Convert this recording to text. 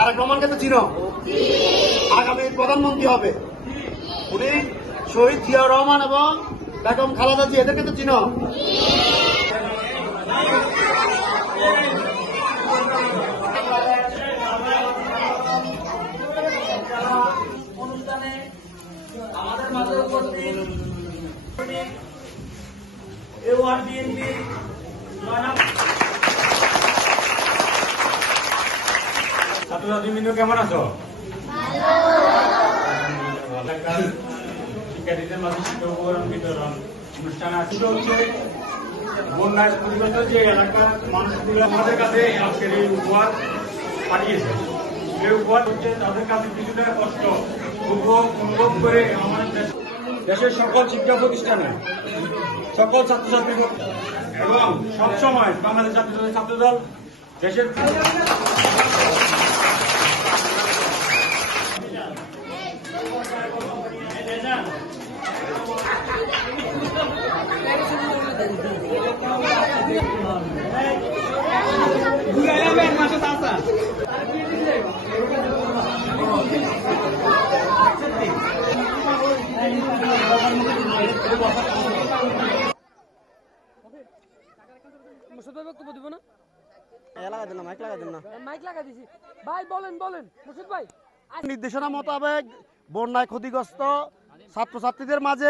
তারেক রহমানকে তো চিনো, আগামী প্রধানমন্ত্রী হবে উনি শহীদ জিয়াউর রহমান এবং বেগম খালেদা জিয়া, এদেরকে তো চিনো। অনুষ্ঠানে আমাদের মাঝে উপস্থিত এওয়ার্ড বিএনপি ছাত্রছাত্রীবৃন্দ কেমন আছো? এলাকার শিক্ষার্থীদের মাঝে শিক্ষা উপকরণ বিতরণ অনুষ্ঠান আসলে হচ্ছে বন্যায় ক্ষতিগ্রস্ত যে এলাকার মানুষগুলো আমাদের কাছে আজকের এই উপহার পাঠিয়েছে। এই উপহার হচ্ছে তাদের কাছে কিছুটা কষ্ট অনুভব করে আমাদের দেশের সকল শিক্ষা প্রতিষ্ঠানে সকল ছাত্রছাত্রী এবং সবসময় বাংলাদেশ জাতীয়তাবাদী ছাত্রদল দেশের বক্তব্য দিব না, মাইক লাগা দিছি ভাই, বলেন মুর্শিদ ভাই। নির্দেশনা মোতাবেক বন্যায় ক্ষতিগ্রস্ত ছাত্রছাত্রীদের মাঝে